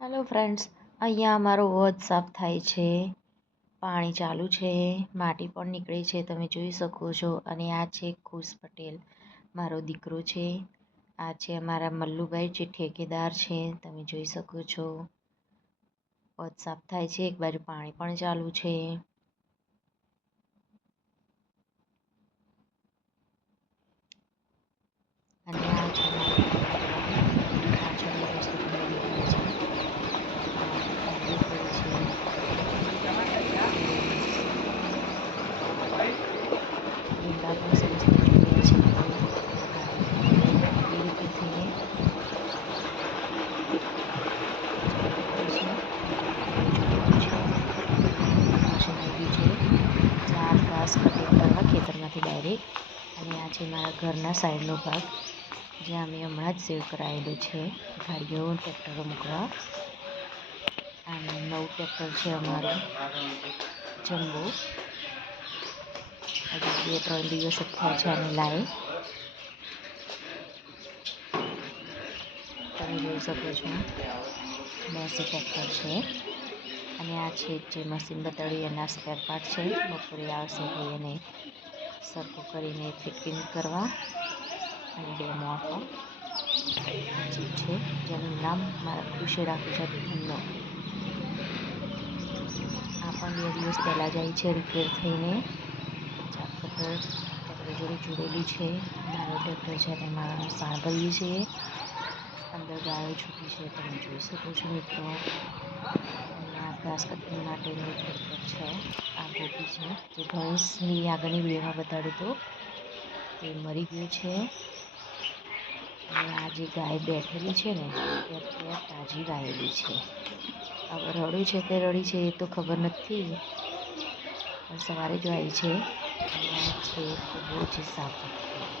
Hello friends, અહીંયા અમારો watch સાફ થાય છે. પાણી ચાલુ છે, માટી પણ નીકળી છે, તમે જોઈ શકો છો. અને આ છે ખુશ પટેલ, મારો દીકરો છે. આ છે અમારા મલ્લુભાઈ, જે ઠેકેદાર છે, તમે જોઈ શકો છો. વોચ સાફ થાય છે, એક બાજુ પાણી પણ ચાલુ છે. અને આ છે મારા પાછળ વસ્તુ તમને દેખાય છે. લીમડા પણ સરસ નીકળી ગયા છે. એ રીતે થઈને મશીન આવી ગયું છે ચાર ઘાસ કટિંગ કરવા ખેતરમાંથી ડાયરેક્ટ. અને આ છે મારા ઘરના સાઈડનો ભાગ, જ્યાં અમે હમણાં જ સેવ કરાયેલું છે ગાડીઓ ટ્રેક્ટરો મૂકવા. અને નવું ટ્રેક્ટર છે અમારું જમ્બો. હજી 2-3 દિવસ જ થયા છે આને લાવે. તમે જોઈ શકો છો, મેસી ટ્રેક્ટર છે. અને આ છે જે મશીન બતાડ્યું એના સ્પેર પાર્ટ છે. બપોરે આવશે ભાઈ એને સરખું કરીને ફિટિંગ કરવા અને ડેમો આપવા. જીપ છે જેનું નામ મારા ખુશે રાખ્યું છે ધન્નો. આ પણ 2 દિવસ પહેલાં જાય છે રિપેર થઈને. ચાપ કટર ટ્રેક્ટર જોડે જોડેલું છે. નાનું ટ્રેક્ટર છે તેમાં સાણ ભરીએ છીએ. અંદર ગાયો છૂટી છે, તમે જોઈ શકો છો મિત્રો. અને આ ઘાસ કટિંગ માટેનું ટ્રેક્ટર છે. આ ગોપી છે, જે ભેંસની આગળની વિડીયોમાં બતાડ્યું હતું તે મરી ગયું છે. અને આ જે ગાય બેઠેલી છે ને તે અત્યારે તાજી વાયેલી છે. હવે રડ્યું છે કે રડી છે એ તો ખબર નથી, પણ સવારે જ વાઈ છે. અને આ છે તે બહુ જ સાફ સુથરી.